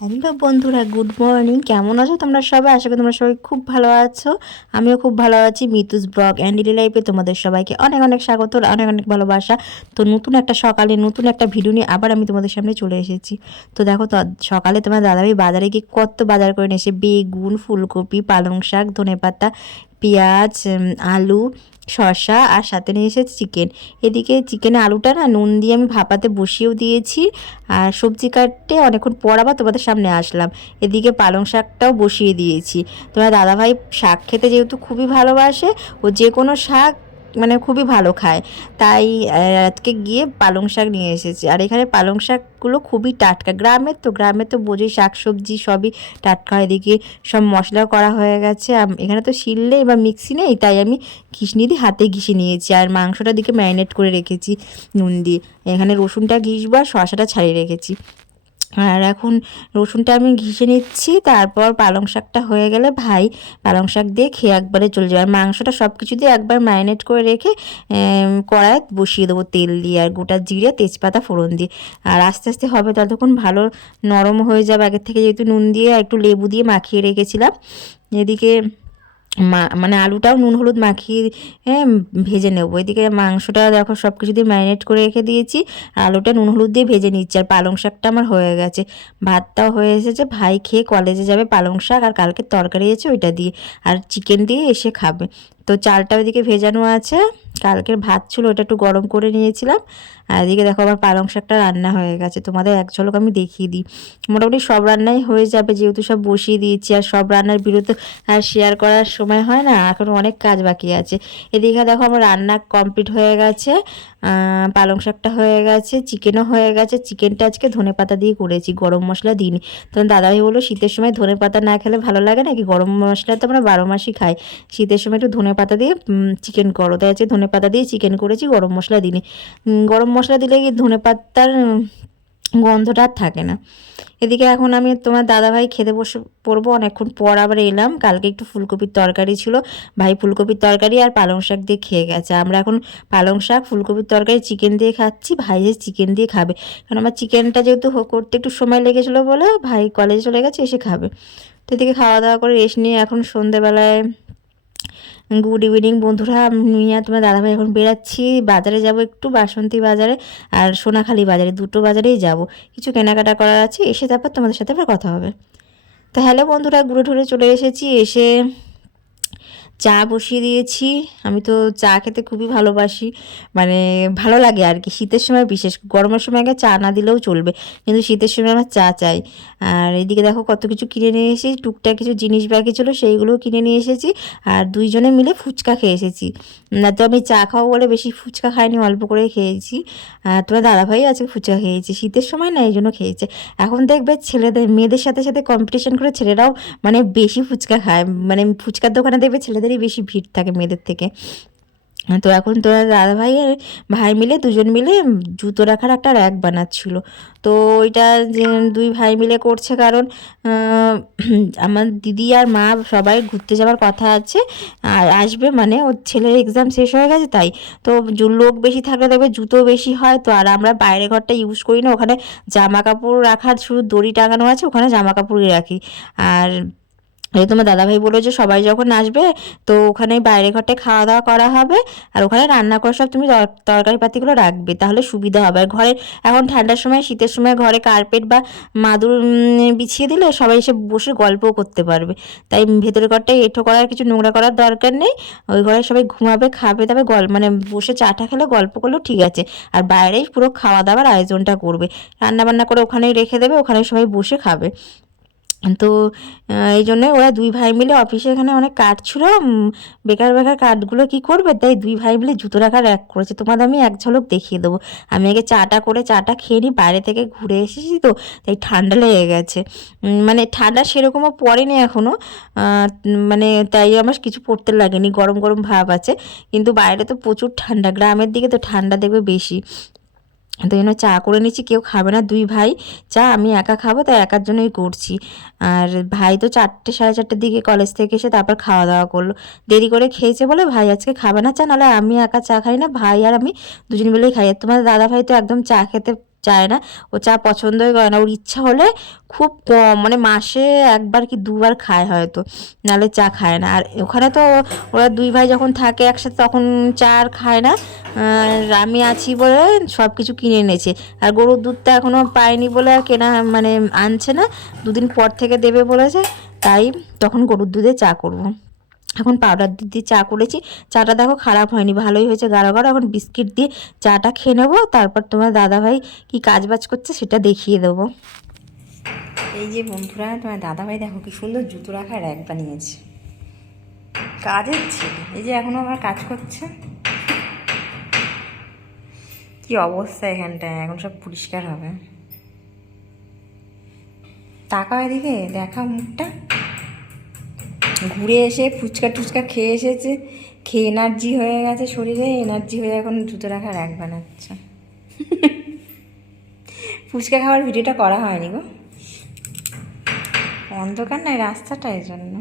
Hello বন্ধুরা, good morning. কেমন আছো তোমরা সবাই? আশা করি তোমরা সবাই খুব ভালো আছো। আমিও খুব ভালো আছি, মিতুস ব্লগ অ্যান্ড ডেলি লাইফে তোমাদের সবাইকে অনেক অনেক স্বাগত, অনেক অনেক ভালোবাসা। তো নতুন একটা সকালে, নতুন একটা ভিডিও নিয়ে আবার আমি তোমাদের সামনে চলে এসেছি। তো দেখো তো, সকালে তোমার দাদাভাই বাজারে গিয়ে কত বাজার করে নিয়ে এসে বেগুন, ফুলকপি, পালং শাক, ধনেপাতা, পেঁয়াজ আলু শসা আর সাথে নিয়ে এসেছে চিকেন এদিকে চিকেনে আলুটা না নুন দিয়ে আমি ভাপাতে বসিয়েও দিয়েছি। আর সবজি কাটতে অনেকক্ষণ পর আবার তোমাদের সামনে আসলাম। এদিকে পালং শাকটাও বসিয়ে দিয়েছি। তোমার দাদাভাই শাক খেতে যেহেতু খুবই ভালোবাসে, ও যে কোনো শাক মানে খুবই ভালো খায়। তাই আজকে গিয়ে পালং শাক নিয়ে এসেছি। আর এখানে পালং শাকগুলো খুবই টাটকা। গ্রামের তো, গ্রামে তো বোঝোই শাক সবজি সবই টাটকা এদিকে সব মশলা করা হয়ে গেছে। এখানে তো শিললে বা মিক্সি নেই, তাই আমি ঘিসনি দিয়ে হাতে ঘিষে নিয়েছি। আর মাংসটা দিকে ম্যারিনেট করে রেখেছি নুন দিয়ে। এখানে রসুনটা ঘিসবো আর শসাটা ছাড়িয়ে রেখেছি। আর এখন রসুনটা আমি ঘিষে নিচ্ছি, তারপর পালং শাকটা হয়ে গেলে ভাই পালং শাক দিয়ে খেয়ে একবারে চলে যাবে। আর মাংসটা সব কিছু দিয়ে একবার ম্যারিনেট করে রেখে কড়ায় বসিয়ে দেবো তেল দিয়ে আর গোটা জিরে, তেজপাতা, ফোড়ন দিয়ে। আর আস্তে আস্তে হবে ততক্ষণ ভালো নরম হয়ে যাবে। আগের থেকে যেহেতু নুন দিয়ে একটু লেবু দিয়ে মাখিয়ে রেখেছিলাম, এদিকে মা মানে আলুটাও নুন, হলুদ মাখিয়ে হ্যাঁ ভেজে নেব। এদিকে মাংসটা দেখো সব কিছু দিয়ে ম্যারিনেট করে রেখে দিয়েছি। আলুটা নুন, হলুদ দিয়ে ভেজে নিচ্ছি। আর পালং শাকটা আমার হয়ে গেছে। ভাতটাও হয়ে এসেছে। ভাই খেয়ে কলেজে যাবে পালং শাক আর কালকে তরকারি আছে ওইটা দিয়ে। আর চিকেন দিয়ে এসে খাবে। তো চালটা ওইদিকে ভেজানো আছে। কালকের ভাত ছিল, ওটা একটু গরম করে নিয়েছিলাম। আর এদিকে দেখো আমার পালং শাকটা রান্না হয়ে গেছে। তোমাদের এক ঝলক আমি দেখিয়ে দিই। মোটামুটি সব রান্নাই হয়ে যাবে, যেহেতু সব বসিয়ে দিয়েছি, আর সব রান্নার বিরুদ্ধে আর শেয়ার করার সময় হয় না, এখন অনেক কাজ বাকি আছে। এদিকে দেখো আমার রান্না কমপ্লিট হয়ে গেছে। পালং শাকটা হয়ে গেছে চিকেনও হয়ে গেছে। চিকেনটা আজকে ধনে পাতা দিয়ে করেছি, গরম মশলা দিইনি। তখন দাদাভাই বলল, শীতের সময় ধনে পাতা না খেলে ভালো লাগে নাকি? গরম মশলা তো আমরা বারো মাসই খাই। শীতের সময় একটু ধনে পাতা দিয়ে চিকেন করো। তাই আজকে ধনে পাতা দিয়ে চিকেন করেছি, গরম মশলা দিইনি। গরম মশলা দিলে কি ধনে পাতার গন্ধটা আর থাকে না। এদিকে এখন আমি তোমার দাদাভাই খেতে বসে পড়ব, অনেকক্ষণ পর আবার এলাম। কালকে একটু ফুলকপির তরকারি ছিল। ভাই ফুলকপির তরকারি আর পালং শাক দিয়ে খেয়ে গেছে। আমরা এখন পালং শাক, ফুলকপির তরকারি, চিকেন দিয়ে খাচ্ছি। ভাই যে চিকেন দিয়ে খাবে। কারণ আমার চিকেনটা যেহেতু করতে একটু সময় লেগেছিলো বলে ভাই কলেজে চলে গেছে, এসে খাবে। তো এদিকে খাওয়া দাওয়া করে রেস্ট নিয়ে এখন সন্ধেবেলায় গুড ইভিনিং বন্ধুরা। আমি আর তোমার দাদাভাই, এখন বেরাচ্ছি বাজারে যাব একটু, বাসন্তী বাজারে আর সোনাখালি বাজারে, দুটো বাজারেই যাব। কিছু কেনাকাটা করার আছে, এসে তারপর তোমাদের সাথে আবার কথা হবে। তো হ্যালো বন্ধুরা ঘুরে ঠুরে চলে এসেছি, এসে চা বসিয়ে দিয়েছি। আমি তো চা খেতে খুবই ভালোবাসি। মানে ভালো লাগে আর কি। শীতের সময় বিশেষ গরমের সময় আগে চা না দিলেও চলবে। কিন্তু শীতের সময় আমার চা চাই। আর এদিকে দেখো কত কিছু কিনে নিয়ে এসেছি। টুকটাক কিছু জিনিস বাকি ছিল সেইগুলোও কিনে নিয়ে এসেছি। আর দুইজনে মিলে ফুচকা খেয়ে এসেছি। না তো আমি চা খাব বলে বেশি ফুচকা খাইনি, অল্প করে খেয়েছি। আর তোমার দাদাভাই আজকে ফুচকা খেয়েছি। শীতের সময় না এই জন্য খেয়েছে। এখন দেখবে ছেলেদের, মেয়েদের সাথে সাথে কম্পিটিশন করে ছেলেরাও মানে বেশি ফুচকা খায়। মানে ফুচকার দোকানে দেখবে ছেলেদেরই বেশি ভিড় থাকে মেয়েদের থেকে। তো এখন তোরা দাদা ভাই আর ভাই মিলে দুজন মিলে জুতো রাখার একটা র্যাক বানাচ্ছিল। তো ওইটা দুই ভাই মিলে করছে কারণ আমার দিদি আর মা সবাই ঘুরতে যাওয়ার কথা আছে, আর আসবে মানে ওর ছেলের এক্সাম শেষ হয়ে গেছে তাই। তো লোক বেশি থাকলে দেখবে জুতো বেশি হয়, তো আর আমরা বাইরে ঘরটা ইউজ করি না, ওখানে জামা কাপড় রাখার শুধু দড়ি টাঙানো আছে, ওখানে জামা কাপড়ই রাখি। আর এই তোমার দাদাভাই বলল যে সবাই যখন আসবে তো ওখানে বাইরে ঘরটায় খাওয়া দাওয়া করা হবে আর ওখানে রান্না করে সব তুমি তর- তরকারি পাতিগুলো রাখবে তাহলে সুবিধা হবে। আর ঘরে এখন ঠান্ডার সময়, শীতের সময় ঘরে কার্পেট বা মাদুর বিছিয়ে দিলে সবাই এসে বসে গল্পও করতে পারবে। তাই ভেতরের ঘরটায় এঁঠো করার কিছু নোংরা করার দরকার নেই। ওই ঘরে সবাই ঘুমাবে, খাবে, তবে গল মানে বসে চাটা খেলে গল্প করলেও ঠিক আছে। আর বাইরেই পুরো খাওয়া দাওয়ার আয়োজনটা করবে। রান্না বান্না করে ওখানেই রেখে দেবে, ওখানে সবাই বসে খাবে। তো এই জন্য ওরা দুই ভাই মিলে অফিসে এখানে অনেক কাঠ ছিল। বেকার বেকার কাঠগুলো কি করবে? তাই দুই ভাই মিলে জুতো রাখার এক করেছে। তোমাদের আমি এক ঝলক দেখিয়ে দেবো। আমি আগে চাটা করে চাটা খেয়ে নিই, বাইরে থেকে ঘুরে এসেছি তো, তাই ঠান্ডা লেগে গেছে। মানে ঠান্ডা সেরকমও পড়েনি এখনও মানে তাই আমার কিছু পড়তে লাগেনি। গরম গরম ভাব আছে। কিন্তু বাইরে তো প্রচুর ঠান্ডা, গ্রামের দিকে তো ঠান্ডা দেখবে বেশি। তো জন্য চা করে নিচ্ছি কেউ খাবে না। দুই ভাই, চা আমি একা খাব, তাই একার জন্যই করছি। আর ভাই তো চারটে, সাড়ে চারটের দিকে কলেজ থেকে এসে তারপর খাওয়া দাওয়া করল। দেরি করে খেয়েছে বলে ভাই আজকে খাবে না চা, নাহলে আমি একা চা খাই না, ভাই আর আমি দুজন মিলেই খাই। আর তোমার দাদা ভাই তো একদম চা খেতে চায় না। ও চা পছন্দই করে না। ওর ইচ্ছা হলে খুব কম মানে মাসে একবার কি দুবার খায় হয়তো, নাহলে চা খায় না। আর ওখানে তো ওরা দুই ভাই যখন থাকে একসাথে তখন চা আর খায় না। আমি আছি বলে সব কিছু কিনে এনেছে। আর গরুর দুধটা এখনও পায়নি বলে আর কেনা মানে আনছে না। দুদিন পর থেকে দেবে বলেছে, তাই তখন গরুর দুধে চা করব। এখন পাউডার দুধ দিয়ে চা করেছি। চাটা দেখো খারাপ হয়নি, ভালোই হয়েছে। গাঢ় গাঢ় এখন বিস্কিট দিয়ে চাটা খেয়ে নেব। তারপর তোমার দাদাভাই কি কাজ বাজ করছে সেটা দেখিয়ে দেবো। এই যে বন্ধুরা, তোমার দাদাভাই দেখো কি সুন্দর জুতো রাখার র্যাক বানিয়েছে। কাজের ছিল, এই যে এখনও আমার কাজ করছে। কি অবস্থা এখানটায়, এখন সব পরিষ্কার হবে। তাকাও এদিকে দেখা মুখটা। ঘুরে এসে ফুচকা টুচকা খেয়ে এসেছে, খেয়ে এনার্জি হয়ে গেছে শরীরে এনার্জি হয়ে এখন জুতো রাখা রাগ বানাচ্ছে। ফুচকা খাওয়ার ভিডিওটা করা হয়নি গো। অন্ধকার নাই রাস্তাটা এই জন্য